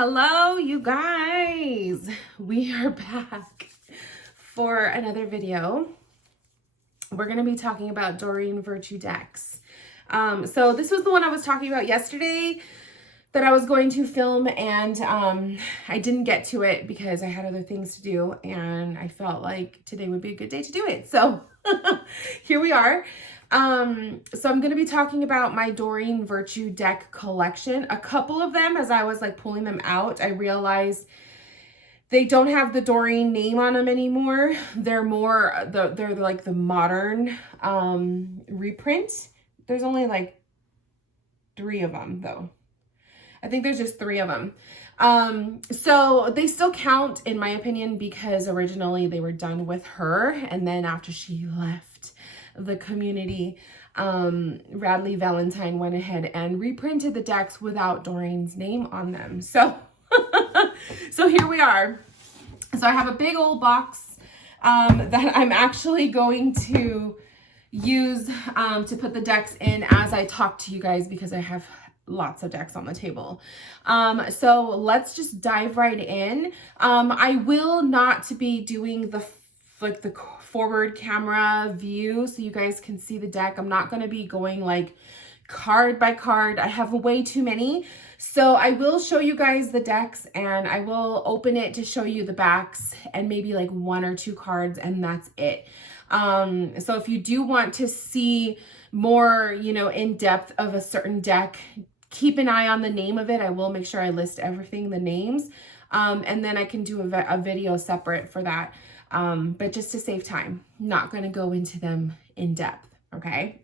Hello, you guys. We are back for another video. We're going to be talking about Doreen Virtue decks. So this was the one I was talking about yesterday that I was going to film, and I didn't get to it because I had other things to do, and I felt like today would be a good day to do it. So here we are. So I'm going to be talking about my Doreen Virtue deck collection. A couple of them, as I was like pulling them out, I realized they don't have the Doreen name on them anymore. They're more, they're like the modern reprint. There's only like 3 of them though. I think there's just 3 of them. So they still count in my opinion because originally they were done with her, and then after she left the community, Radley Valentine went ahead and reprinted the decks without Doreen's name on them. So so here we are. So I have a big old box that I'm actually going to use to put the decks in as I talk to you guys, because I have lots of decks on the table. So let's just dive right in. I will not be doing the forward camera view so you guys can see the deck. I'm not going to be going like card by card. I have way too many. So I will show you guys the decks, and I will open it to show you the backs and maybe like 1 or 2 cards, and that's it. So if you do want to see more, you know, in depth of a certain deck, keep an eye on the name of it. I will make sure I list everything, the names, and then I can do a video separate for that. But just to save time, not going to go into them in depth. Okay.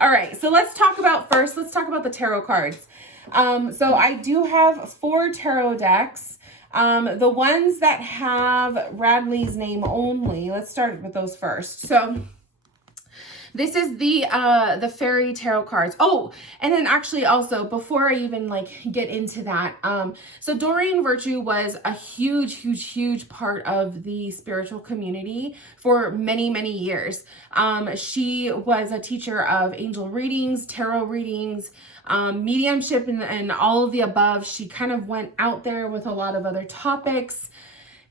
All right. So let's talk about the tarot cards. So I do have 4 tarot decks. The ones that have Radley's name only, let's start with those first. So this is the fairy tarot cards. Oh, and then actually also, before I even like get into that, so Doreen Virtue was a huge part of the spiritual community for many years. She was a teacher of angel readings, tarot readings, mediumship, and all of the above. She kind of went out there with a lot of other topics.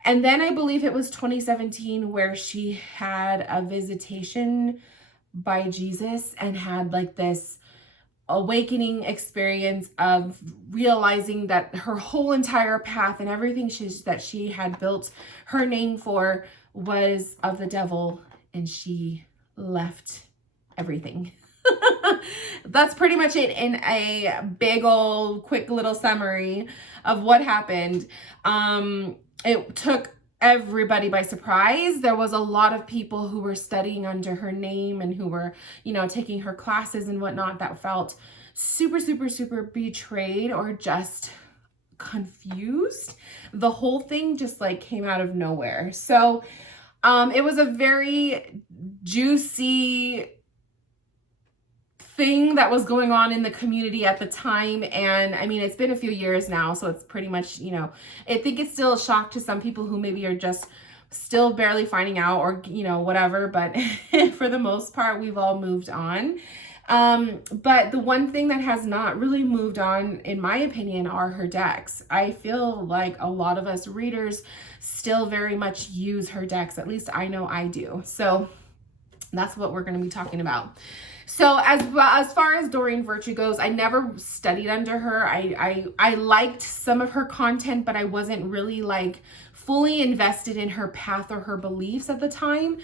And then I believe it was 2017 where she had a visitation by Jesus and had like this awakening experience of realizing that her whole entire path and everything that she had built her name for was of the devil, and she left everything. That's pretty much it in a big old quick little summary of what happened. It took everybody by surprise. There was a lot of people who were studying under her name and who were, you know, taking her classes and whatnot that felt super betrayed or just confused. The whole thing just like came out of nowhere. So it was a very juicy thing that was going on in the community at the time. And I mean, it's been a few years now, so it's pretty much, you know, I think it's still a shock to some people who maybe are just still barely finding out, or, you know, whatever, but for the most part, we've all moved on. But the one thing that has not really moved on, in my opinion, are her decks. I feel like a lot of us readers still very much use her decks. At least I know I do. So that's what we're going to be talking about. So as far as Doreen Virtue goes, I never studied under her. I liked some of her content, but I wasn't really like fully invested in her path or her beliefs at the time.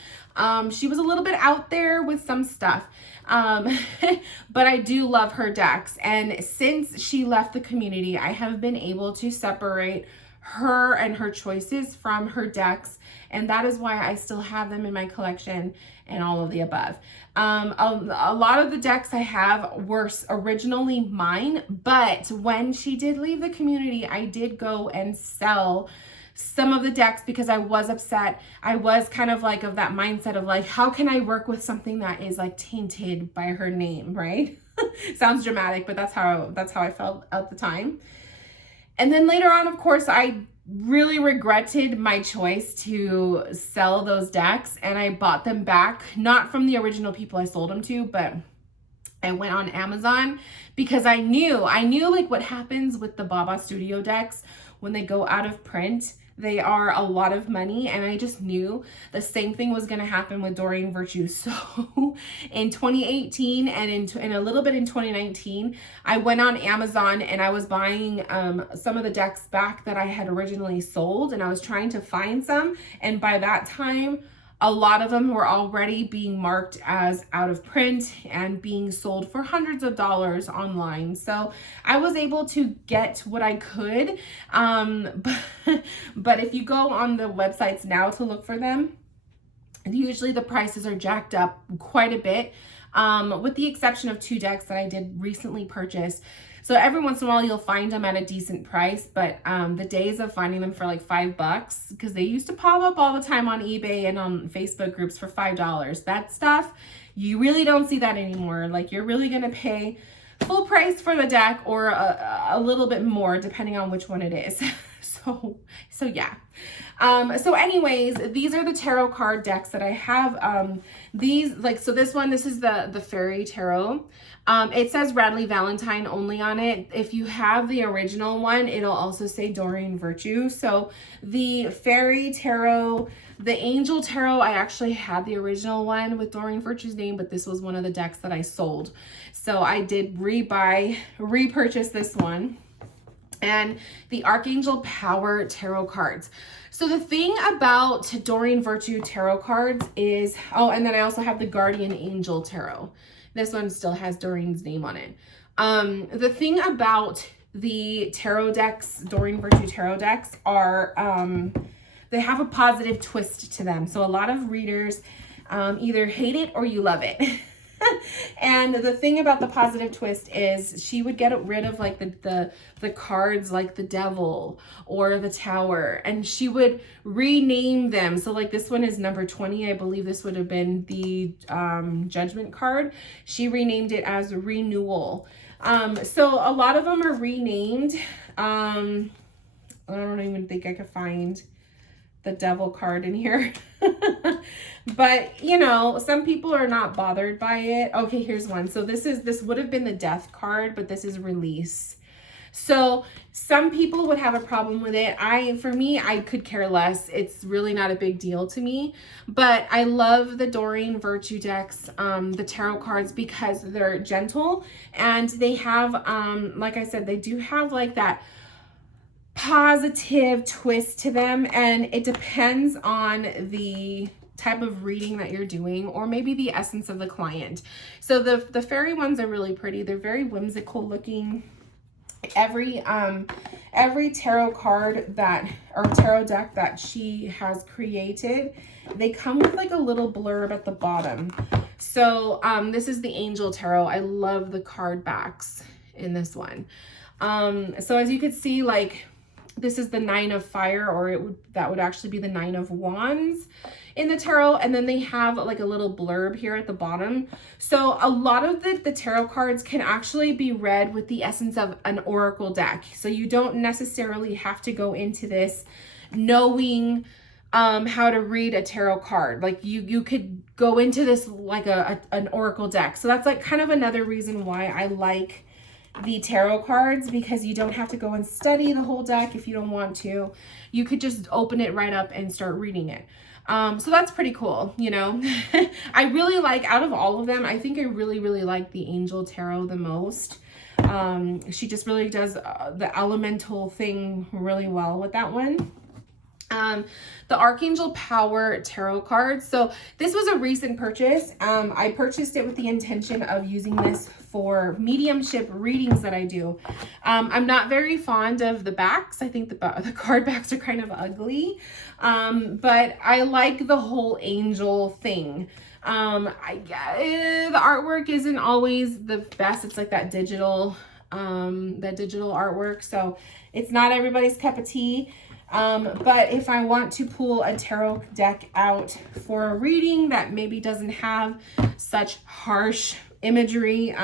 She was a little bit out there with some stuff. But I do love her decks. And since she left the community, I have been able to separate her and her choices from her decks, and that is why I still have them in my collection and all of the above. A lot of the decks I have were originally mine, but when she did leave the community, I did go and sell some of the decks because I was upset. I was kind of like of that mindset of like, how can I work with something that is like tainted by her name, right? Sounds dramatic, but that's how I felt at the time. And then later on, of course, I really regretted my choice to sell those decks, and I bought them back, not from the original people I sold them to, but I went on Amazon because I knew like what happens with the Baba Studio decks when they go out of print. They are a lot of money, and I just knew the same thing was going to happen with Doreen Virtue. So in 2018 and in a little bit in 2019, I went on Amazon and I was buying some of the decks back that I had originally sold, and I was trying to find some. And by that time, a lot of them were already being marked as out of print and being sold for hundreds of dollars online. So I was able to get what I could. But if you go on the websites now to look for them, usually the prices are jacked up quite a bit, with the exception of 2 decks that I did recently purchase. So every once in a while you'll find them at a decent price, but the days of finding them for like $5, because they used to pop up all the time on eBay and on Facebook groups for $5. That stuff, you really don't see that anymore. Like, you're really gonna pay full price for the deck, or a little bit more depending on which one it is. So yeah. So anyways, these are the tarot card decks that I have. This is the Fairy Tarot. It says Radley Valentine only on it. If you have the original one, it'll also say Doreen Virtue. So the Fairy Tarot, the Angel Tarot, I actually had the original one with Doreen Virtue's name, but this was one of the decks that I sold. So I did repurchase this one. And the Archangel Power Tarot cards. So the thing about Doreen Virtue tarot cards is, oh, and then I also have the Guardian Angel Tarot. This one still has Doreen's name on it. The thing about the tarot decks, Doreen Virtue tarot decks, are they have a positive twist to them. So a lot of readers either hate it or you love it. And the thing about the positive twist is she would get rid of like the cards like the Devil or the Tower, and she would rename them. So like this one is number 20. I believe this would have been the Judgment card. She renamed it as Renewal. So a lot of them are renamed. I don't even think I could find the Devil card in here. But you know, some people are not bothered by it. Okay, here's one. So this would have been the Death card, but this is Release. So some people would have a problem with it. For me, I could care less. It's really not a big deal to me. But I love the Doreen Virtue decks, the tarot cards, because they're gentle, and they have, like I said, they do have like that positive twist to them, and it depends on the type of reading that you're doing, or maybe the essence of the client. So the fairy ones are really pretty. They're very whimsical looking. Every tarot card or tarot deck that she has created, they come with like a little blurb at the bottom. So this is the Angel Tarot. I love the card backs in this one. So as you can see, like, this is the 9 of Fire, or that would actually be the 9 of Wands in the tarot. And then they have like a little blurb here at the bottom. So a lot of the tarot cards can actually be read with the essence of an oracle deck. So you don't necessarily have to go into this knowing how to read a tarot card. Like you could go into this like an oracle deck. So that's like kind of another reason why I like the tarot cards, because you don't have to go and study the whole deck if you don't want to. You could just open it right up and start reading it. So that's pretty cool, you know. I really like, out of all of them, I think I really like the Angel Tarot the most. She just really does the elemental thing really well with that one. The Archangel Power Tarot cards. So this was a recent purchase. I purchased it with the intention of using this for mediumship readings that I do. I'm not very fond of the backs. I think the card backs are kind of ugly. But I like the whole angel thing. The artwork isn't always the best. It's like that digital artwork. So it's not everybody's cup of tea. But if I want to pull a tarot deck out for a reading that maybe doesn't have such harsh imagery,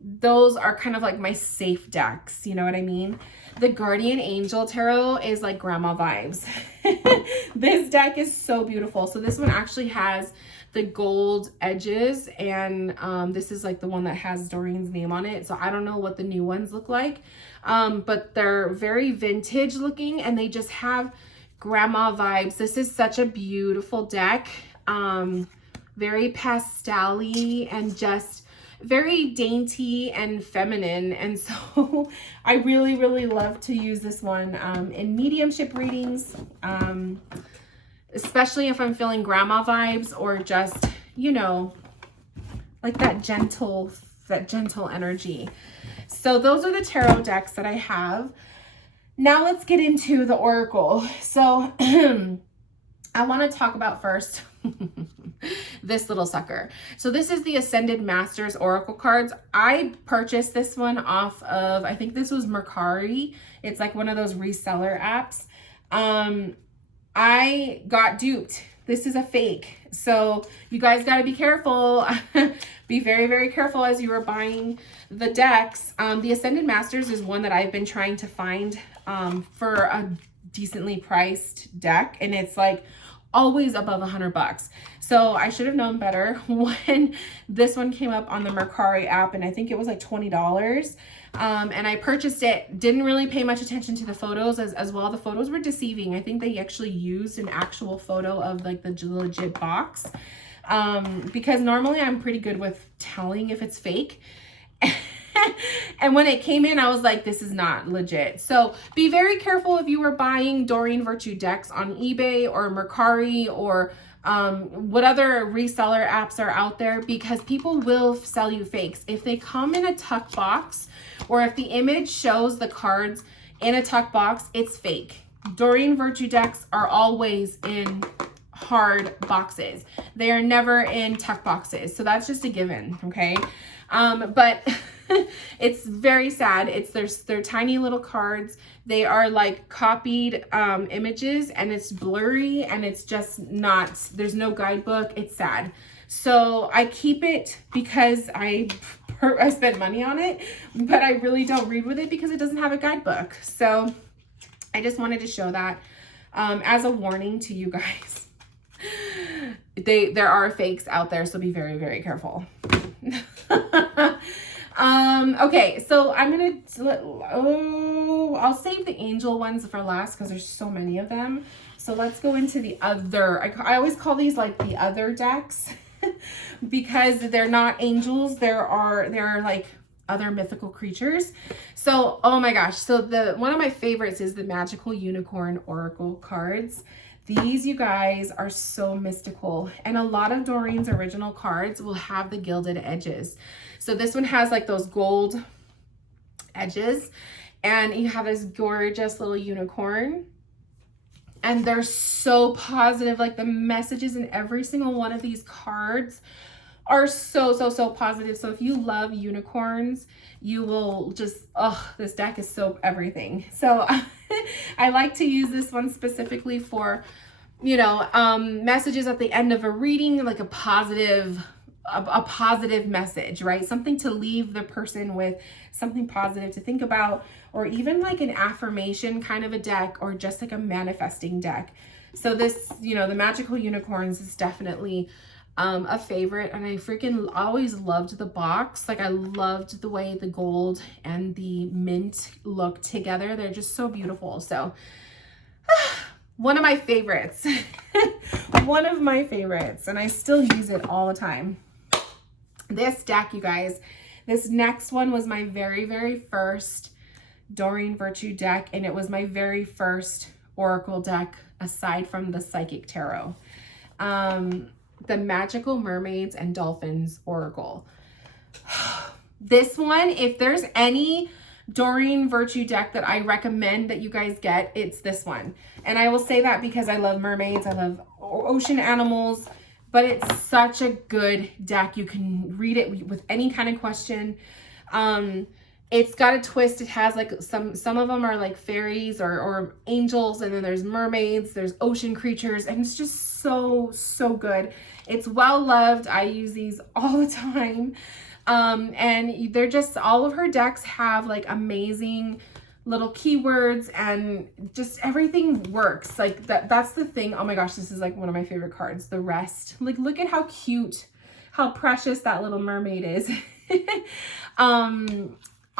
those are kind of like my safe decks, you know what I mean? The Guardian Angel Tarot is like grandma vibes. This deck is so beautiful. So this one actually has the gold edges, and this is like the one that has Doreen's name on it. So I don't know what the new ones look like, but they're very vintage looking, and they just have grandma vibes. This is such a beautiful deck, very pastel-y and just very dainty and feminine. And so I really, really love to use this one in mediumship readings, especially if I'm feeling grandma vibes, or just, you know, like that gentle energy. So those are the tarot decks that I have. Now let's get into the oracle. So I want to talk about first this little sucker. So this is the Ascended Masters Oracle cards. I purchased this one off of, I think this was Mercari. It's like one of those reseller apps. I got duped. This is a fake. So you guys got to be careful. Be very, very careful as you are buying the decks. The Ascended Masters is one that I've been trying to find for a decently priced deck, and it's like always above $100. So I should have known better when this one came up on the Mercari app, and I think it was like $20. And I purchased it, didn't really pay much attention to the photos as well. The photos were deceiving. I think they actually used an actual photo of like the legit box, because normally I'm pretty good with telling if it's fake. And when it came in, I was like, this is not legit. So be very careful if you are buying Doreen Virtue decks on eBay or Mercari or what other reseller apps are out there, because people will sell you fakes. If they come in a tuck box, or if the image shows the cards in a tuck box, it's fake. Doreen Virtue decks are always in hard boxes. They are never in tuck boxes. So that's just a given, okay? But it's very sad. They're tiny little cards. They are like copied images, and it's blurry, and it's just not, there's no guidebook. It's sad. So I keep it because I spent money on it, but I really don't read with it because it doesn't have a guidebook. So I just wanted to show that as a warning to you guys. There are fakes out there, so be very, very careful. Okay, so I'm gonna, I'll save the angel ones for last because there's so many of them. So let's go into the other, I always call these like the other decks because they're not angels. They're like other mythical creatures. So, oh my gosh. So one of my favorites is the Magical Unicorn Oracle cards. These, you guys, are so mystical. And a lot of Doreen's original cards will have the gilded edges. So this one has like those gold edges, and you have this gorgeous little unicorn. And they're so positive. Like the messages in every single one of these cards are so positive. So if you love unicorns, you will just, oh, this deck is so everything. So I like to use this one specifically for, you know, messages at the end of a reading, like a positive message, right? Something to leave the person with, something positive to think about, or even like an affirmation kind of a deck, or just like a manifesting deck. So this, you know, the Magical Unicorns is definitely a favorite, and I freaking always loved the box. Like I loved the way the gold and the mint look together. They're just so beautiful. So one of my favorites. One of my favorites, and I still use it all the time. This deck, you guys, this next one was my very, very first Doreen Virtue deck, and it was my very first Oracle deck aside from the Psychic Tarot. The Magical Mermaids and Dolphins Oracle. This one, if there's any Doreen Virtue deck that I recommend that you guys get, it's this one. And I will say that because I love mermaids, I love ocean animals, but it's such a good deck. You can read it with any kind of question. It's got a twist. It has like some of them are like fairies or angels, and then there's mermaids, there's ocean creatures, and it's just so good. It's well loved. I use these all the time. And they're just, all of her decks have like amazing little keywords, and just everything works. Like that's the thing. Oh my gosh, this is like one of my favorite cards, the Rest. Like, look at how cute, how precious that little mermaid is.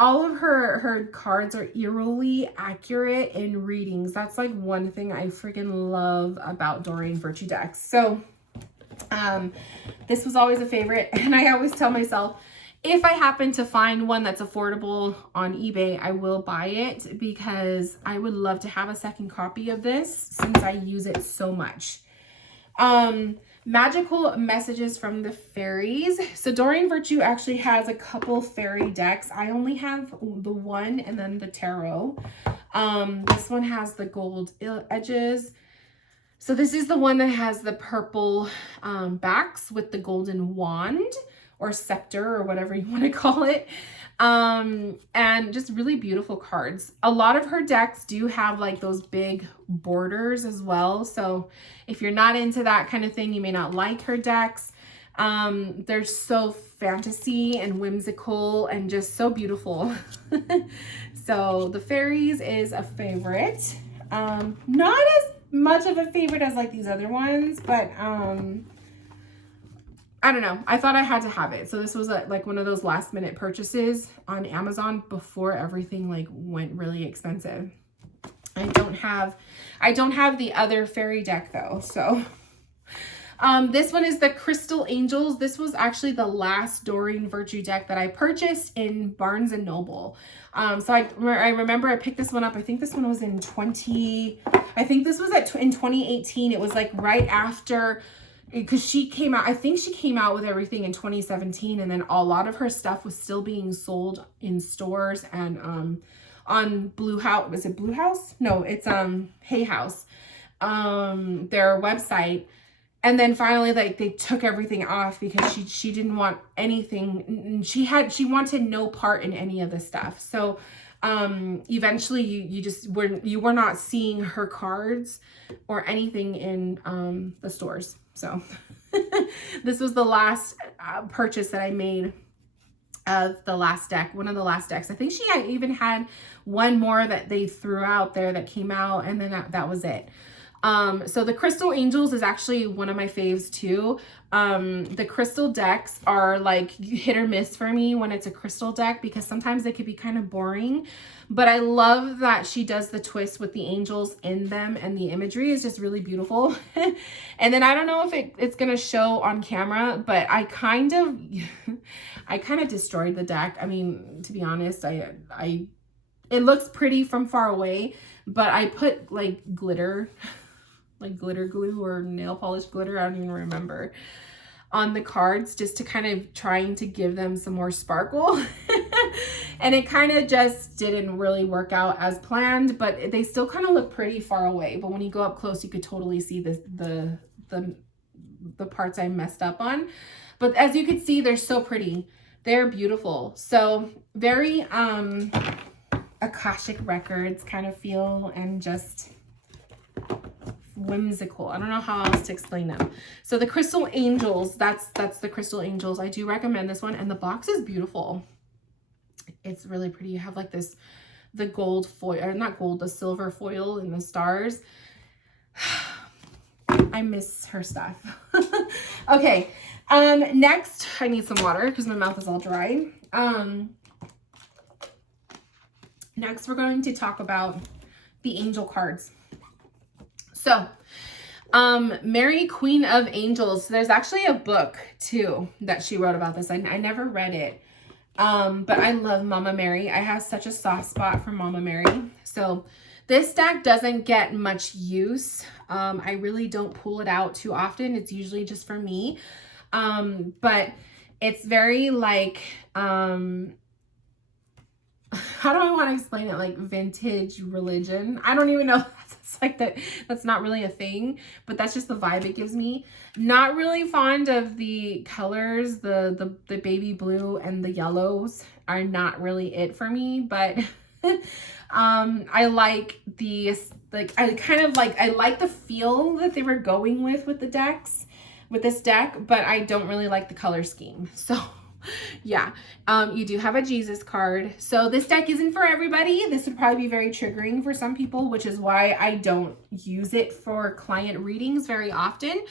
All of her cards are eerily accurate in readings. That's like one thing I freaking love about Doreen Virtue decks. So this was always a favorite, and I always tell myself, if I happen to find one that's affordable on eBay, I will buy it, because I would love to have a second copy of this since I use it so much. Magical messages from the fairies. So Doreen Virtue actually has a couple fairy decks. I only have the one and then the tarot. This one has the gold edges. So this is the one that has the purple backs with the golden wand or scepter or whatever you want to call it. And just really beautiful cards. A lot of her decks do have like those big borders as well. So if you're not into that kind of thing, you may not like her decks. They're so fantasy and whimsical and just so beautiful. So the fairies is a favorite. Not as much of a favorite as like these other ones, but I don't know. I thought I had to have it. So this was like one of those last minute purchases on Amazon before everything like went really expensive. I don't have the other fairy deck though. So this one is the Crystal Angels. This was actually the last Doreen Virtue deck that I purchased in Barnes and Noble. So I remember I picked this one up. I think this one was in 2018. It was like right after, because she came out, I think she came out with everything in 2017, and then a lot of her stuff was still being sold in stores and on Blue House. Was it Blue House? No, it's Hay House, their website. And then finally, like, they took everything off because she didn't want anything. She wanted no part in any of the stuff. So eventually you were not seeing her cards or anything in the stores. So this was the last purchase that I made of the last deck, one of the last decks. I think she even had one more that they threw out there that came out, and then that was it. So the Crystal Angels is actually one of my faves too. The crystal decks are like hit or miss for me when it's a crystal deck, because sometimes they could be kind of boring, but I love that she does the twist with the angels in them, and the imagery is just really beautiful. And then I don't know if it's going to show on camera, but I kind of destroyed the deck. I mean, to be honest, it looks pretty from far away, but I put like glitter, like glitter glue or nail polish glitter, I don't even remember, on the cards, just to kind of trying to give them some more sparkle. And it kind of just didn't really work out as planned, but they still kind of look pretty far away. But when you go up close, you could totally see the parts I messed up on. But as you can see, they're so pretty. They're beautiful. So very Akashic Records kind of feel, and just whimsical. I don't know how else to explain them. So the Crystal Angels, that's the Crystal Angels. I do recommend this one, and the box is beautiful. It's really pretty. You have like the gold foil, or not gold, the silver foil and the stars. I miss her stuff. Okay. Next, I need some water because my mouth is all dry. Next, we're going to talk about the angel cards. So, Mary, Queen of Angels. There's actually a book too that she wrote about this. I never read it, but I love Mama Mary. I have such a soft spot for Mama Mary. So this deck doesn't get much use. I really don't pull it out too often. It's usually just for me. But it's very like, how do I want to explain it? Like vintage religion. I don't even know. It's like that. That's not really a thing, but that's just the vibe it gives me. Not really fond of the colors. The baby blue and the yellows are not really it for me, but I like these, like, I like the feel that they were going with the decks, with this deck, but I don't really like the color scheme. So Yeah. You do have a Jesus card. So this deck isn't for everybody. This would probably be very triggering for some people, which is why I don't use it for client readings very often.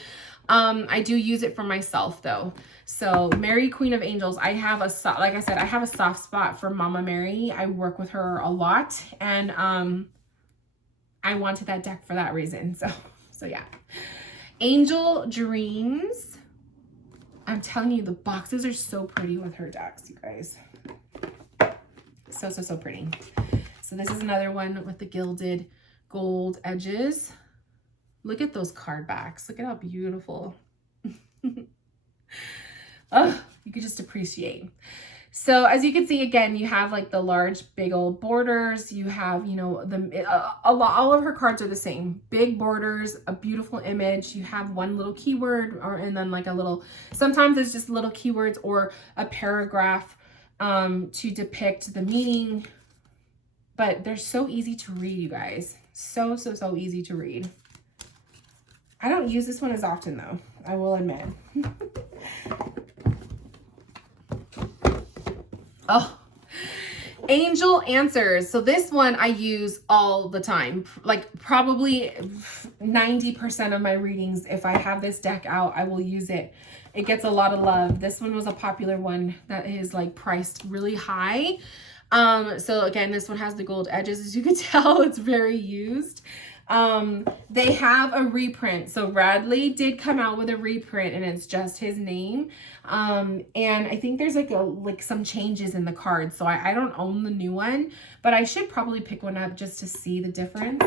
I do use it for myself though. So Mary, Queen of Angels, like I said, I have a soft spot for Mama Mary. I work with her a lot, and I wanted that deck for that reason. So yeah. Angel Dreams. I'm telling you, the boxes are so pretty with her decks, you guys. So pretty. So this is another one with the gilded gold edges. Look at those card backs. Look at how beautiful. Oh, you could just appreciate. So as you can see, again, you have like the large, big old borders. You have, you know, all of her cards are the same. Big borders, a beautiful image. You have one little keyword, and then like a little, sometimes it's just little keywords or a paragraph to depict the meaning. But they're so easy to read, you guys. So easy to read. I don't use this one as often though, I will admit. Oh, Angel Answers. So this one I use all the time. Like probably 90% of my readings, if I have this deck out, I will use it. It gets a lot of love. This one was a popular one that is like priced really high. So again, this one has the gold edges. As you can tell, it's very used. They have a reprint. So Radley did come out with a reprint, and it's just his name. And I think there's like some changes in the cards. So I don't own the new one, but I should probably pick one up just to see the difference.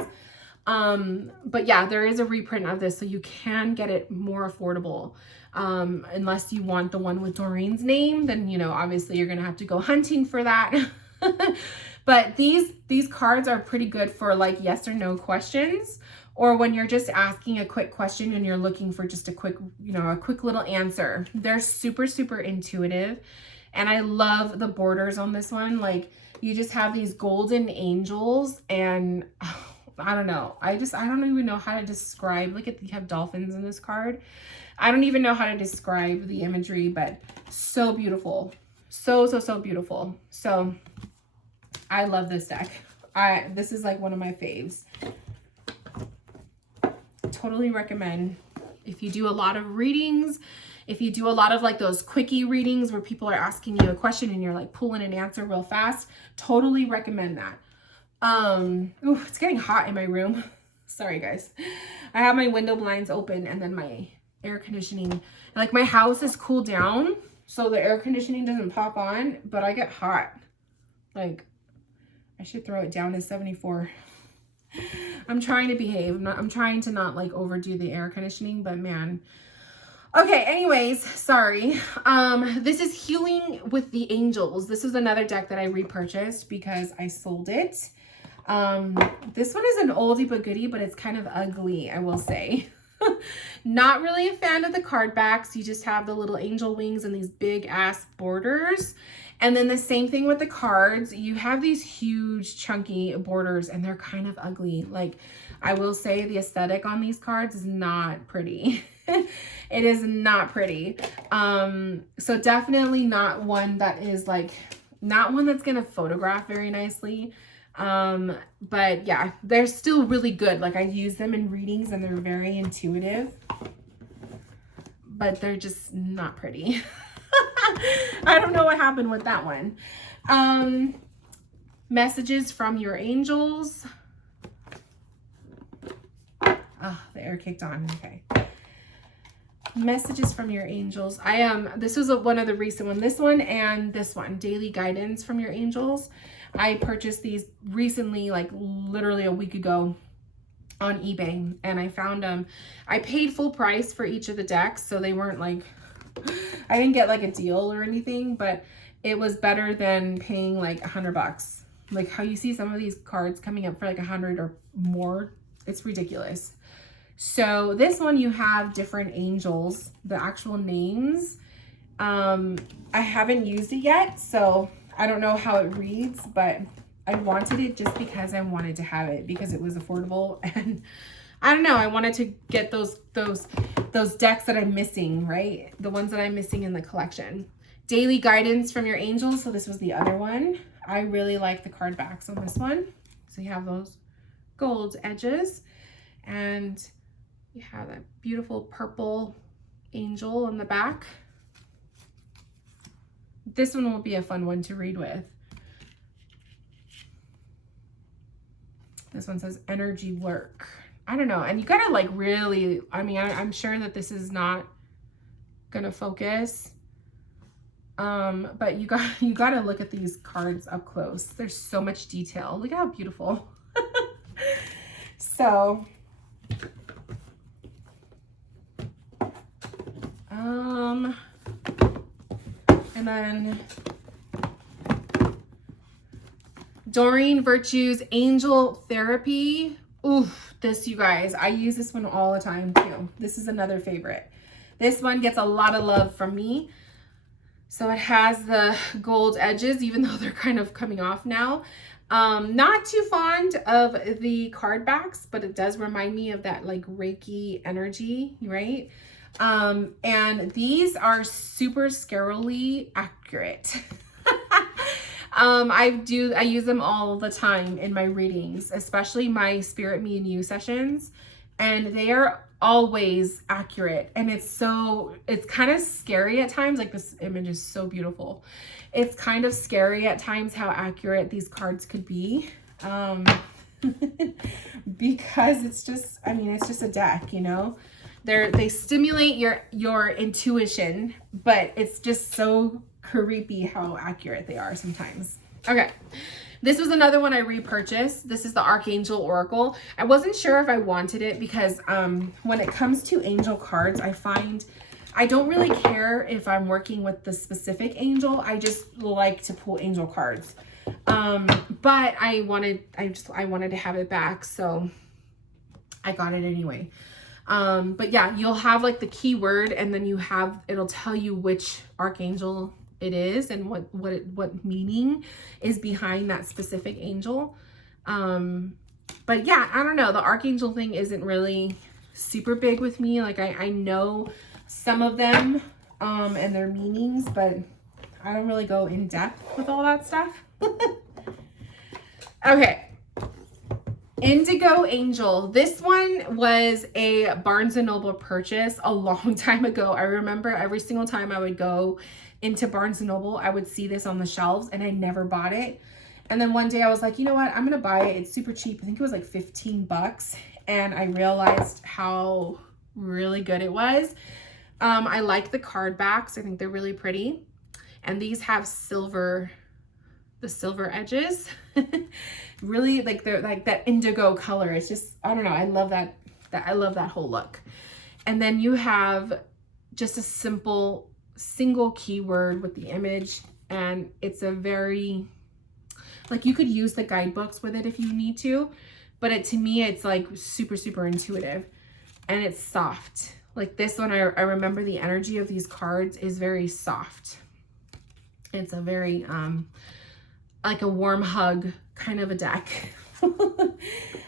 But yeah, there is a reprint of this, so you can get it more affordable. Unless you want the one with Doreen's name, then, you know, obviously you're going to have to go hunting for that. But these cards are pretty good for like yes or no questions, or when you're just asking a quick question and you're looking for just a quick, you know, a quick little answer. They're super don't and I love the borders on this one. Like you just have these golden angels, and I don't know. I don't even know how to describe. Look at, you have dolphins in this card. I don't even know how to describe the imagery, but so beautiful. So beautiful. So I love this deck. This is like one of my faves. Totally recommend. If you do a lot of readings, if you do a lot of like those quickie readings where people are asking you a question and you're like pulling an answer real fast, totally recommend that. Ooh, it's getting hot in my room. Sorry guys. I have my window blinds open and then my air conditioning. Like my house is cooled down, so the air conditioning doesn't pop on, but I get hot. Like I should throw it down to 74. I'm trying to behave. I'm trying to not like overdo the air conditioning, but man. Okay, anyways, sorry. This is Healing with the Angels. This is another deck that I repurchased because I sold it. This one is an oldie but goodie, but it's kind of ugly, I will say. Not really a fan of the card backs. You just have the little angel wings and these big ass borders. And then the same thing with the cards. You have these huge chunky borders and they're kind of ugly. Like I will say the aesthetic on these cards is not pretty. It is not pretty. So definitely not one that is like, not one that's gonna photograph very nicely. But yeah, they're still really good. Like I use them in readings and they're very intuitive, but they're just not pretty. I don't know what happened with that one. Messages from your angels. Oh, the air kicked on. Okay. Messages from your angels. This was one of the recent one. This one and this one, daily guidance from your angels. I purchased these recently, like literally a week ago on eBay, and I found them. I paid full price for each of the decks, so they weren't like, I didn't get like a deal or anything, but it was better than paying like $100. Like how you see some of these cards coming up for like 100 or more. It's ridiculous. So this one, you have different angels, the actual names. I haven't used it yet, so I don't know how it reads, but I wanted it just because I wanted to have it because it was affordable, and I don't know, I wanted to get those decks that I'm missing, right? The ones that I'm missing in the collection. daily guidance from your angels. So this was the other one. I really like the card backs on this one. So you have those gold edges, and you have that beautiful purple angel on the back. This one will be a fun one to read with. This one says energy work. I don't know. And you gotta like really, I mean, I'm sure that this is not gonna focus. But you gotta look at these cards up close. There's so much detail. Look at how beautiful. So, and then Doreen Virtue's Angel Therapy. Oof, this, you guys, I use this one all the time too. This is another favorite. This one gets a lot of love from me. So it has the gold edges, even though they're kind of coming off now. Not too fond of the card backs, but it does remind me of that like Reiki energy, right? And these are super scarily accurate. I use them all the time in my readings, especially my Spirit Me and You sessions, and they are always accurate. And it's kind of scary at times. Like, this image is so beautiful. It's kind of scary at times how accurate these cards could be. Because it's just, I mean, it's just a deck, you know? They stimulate your intuition, but it's just so creepy how accurate they are sometimes. Okay, this was another one I repurchased. This is the Archangel Oracle. I wasn't sure if I wanted it because when it comes to angel cards, I find I don't really care if I'm working with the specific angel. I just like to pull angel cards. But I wanted to have it back, so I got it anyway. But yeah, you'll have like the keyword, and then it'll tell you which archangel it is and what meaning is behind that specific angel. But yeah, I don't know. The archangel thing isn't really super big with me. Like I know some of them, and their meanings, but I don't really go in depth with all that stuff. Okay. Indigo Angel. This one was a Barnes & Noble purchase a long time ago. I remember every single time I would go into Barnes & Noble, I would see this on the shelves, and I never bought it. And then one day I was like, you know what? I'm going to buy it. It's super cheap. I think it was like 15 bucks. And I realized how really good it was. I like the card backs. I think they're really pretty. And these have the silver edges. Really, like, they're like that indigo color. It's just, I don't know. I love that I love that whole look. And then you have just a simple single keyword with the image, and it's a very, like, you could use the guidebooks with it if you need to, but to me it's like super intuitive, and it's soft. Like this one, I remember the energy of these cards is very soft. It's a very like a warm hug kind of a deck.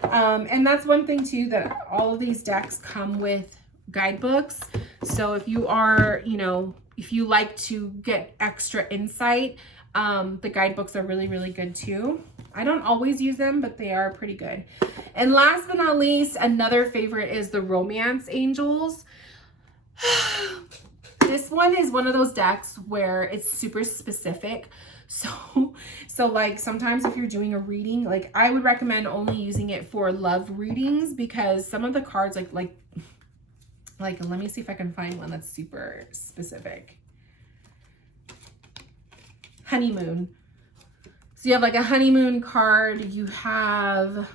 And that's one thing too, that all of these decks come with guidebooks. So if you are, you know, if you like to get extra insight, the guidebooks are really good too. I don't always use them, but they are pretty good. And last but not least, another favorite is the Romance Angels. This one is one of those decks where it's super specific. So like sometimes if you're doing a reading, like I would recommend only using it for love readings, because some of the cards like let me see if I can find one that's super specific. Honeymoon. So you have like a honeymoon card. You have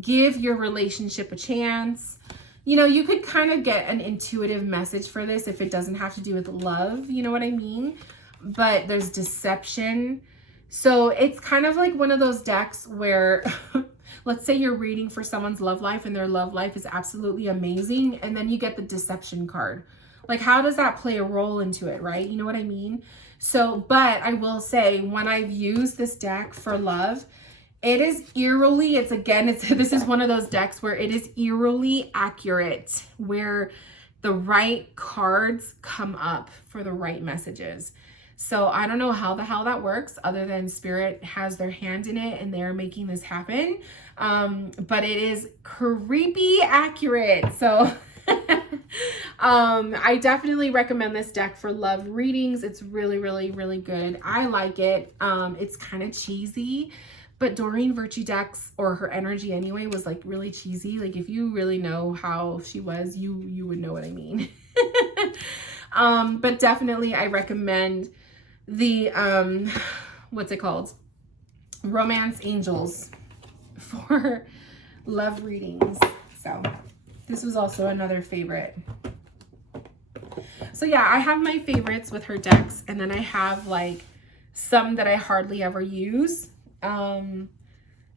give your relationship a chance. You know, you could kind of get an intuitive message for this if it doesn't have to do with love, you know what I mean? But there's deception. So it's kind of like one of those decks where let's say you're reading for someone's love life and their love life is absolutely amazing, and then you get the deception card. Like, how does that play a role into it, right? You know what I mean? So, but I will say, when I've used this deck for love, it is eerily, this is one of those decks where it is eerily accurate, where the right cards come up for the right messages. So I don't know how the hell that works, other than Spirit has their hand in it and they're making this happen. But it is creepy accurate. So I definitely recommend this deck for love readings. It's really, really, really good. I like it. It's kind of cheesy, but Doreen Virtue Decks, or her energy anyway, was like really cheesy. Like if you really know how she was, you would know what I mean. But definitely I recommend the, what's it called? Romance Angels for love readings. So this was also another favorite. So yeah, I have my favorites with her decks, and then I have like some that I hardly ever use. And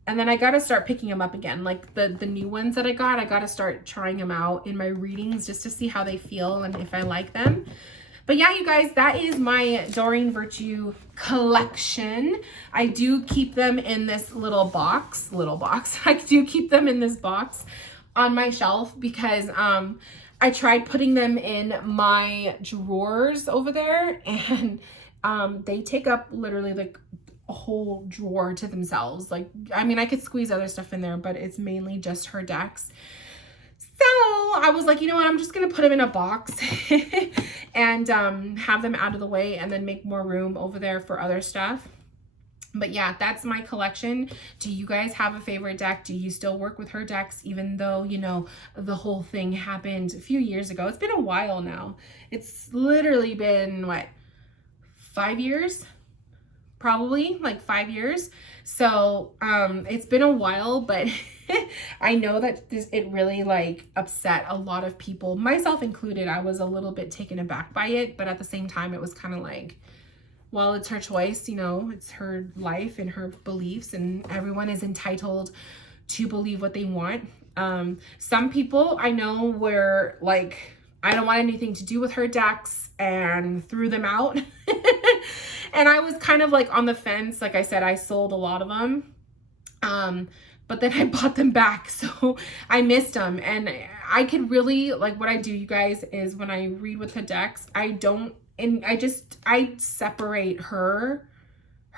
then I got to start picking them up again. Like the new ones that I got to start trying them out in my readings just to see how they feel and if I like them. But yeah, you guys, that is my Doreen Virtue collection. I do keep them in this little box. I do keep them in this box on my shelf because I tried putting them in my drawers over there, and they take up literally like a whole drawer to themselves. Like, I mean, I could squeeze other stuff in there, but it's mainly just her decks. So I was like, you know what, I'm just going to put them in a box and have them out of the way and then make more room over there for other stuff. But yeah, that's my collection. Do you guys have a favorite deck? Do you still work with her decks, even though, you know, the whole thing happened a few years ago? It's been a while now. It's literally been, what, 5 years? Probably like 5 years. So it's been a while, but I know that it really like upset a lot of people, myself included. I was a little bit taken aback by it, but at the same time it was kind of like, well, it's her choice, you know, it's her life and her beliefs, and everyone is entitled to believe what they want. Some people I know were like, I don't want anything to do with her decks, and threw them out. And I was kind of like on the fence. Like I said, I sold a lot of them. But then I bought them back. So I missed them. And I could really, like, what I do, you guys, is when I read with the decks, I separate her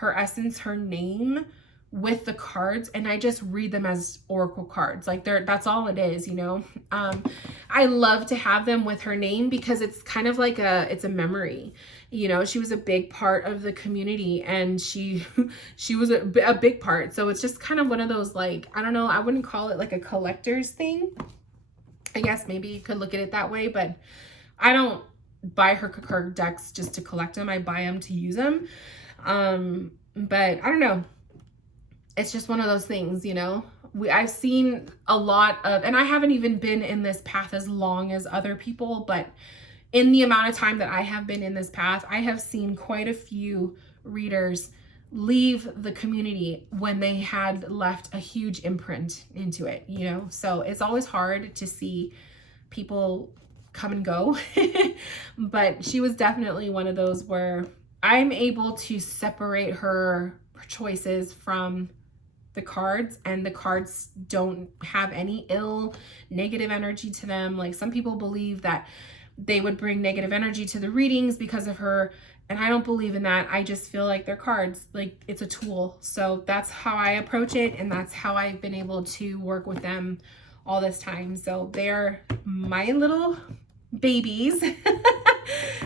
essence, her name with the cards, and I just read them as oracle cards. Like that's all it is, you know. I love to have them with her name because it's kind of like it's a memory. You know, she was a big part of the community, and she was a big part. So it's just kind of one of those, like, I don't know, I wouldn't call it like a collector's thing. I guess maybe you could look at it that way, but I don't buy her card decks just to collect them. I buy them to use them. But I don't know. It's just one of those things, you know. I've seen a lot of, and I haven't even been in this path as long as other people, but in the amount of time that I have been in this path, I have seen quite a few readers leave the community when they had left a huge imprint into it, you know. So it's always hard to see people come and go. But she was definitely one of those where I'm able to separate her choices from the cards, and the cards don't have any negative energy to them. Like, some people believe that they would bring negative energy to the readings because of her, and I don't believe in that. I just feel like they're cards, like it's a tool. So that's how I approach it, and that's how I've been able to work with them all this time. So they're my little babies.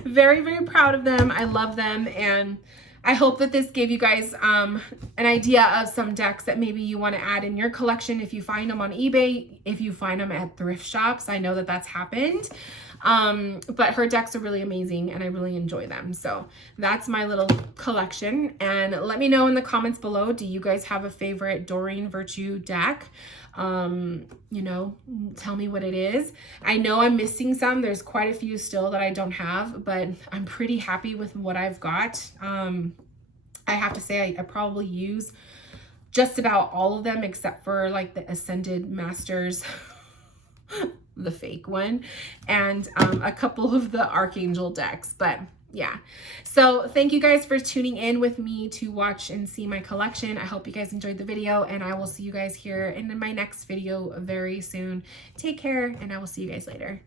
Very, very proud of them. I love them, and I hope that this gave you guys an idea of some decks that maybe you want to add in your collection if you find them on eBay, if you find them at thrift shops. I know that that's happened. But her decks are really amazing, and I really enjoy them. So that's my little collection. And let me know in the comments below, do you guys have a favorite Doreen Virtue deck? You know, tell me what it is. I know I'm missing some. There's quite a few still that I don't have, but I'm pretty happy with what I've got. I have to say I probably use just about all of them except for like the Ascended Masters, the fake one, and a couple of the Archangel decks. But yeah, so thank you guys for tuning in with me to watch and see my collection. I hope you guys enjoyed the video, and I will see you guys here in my next video very soon. Take care, and I will see you guys later.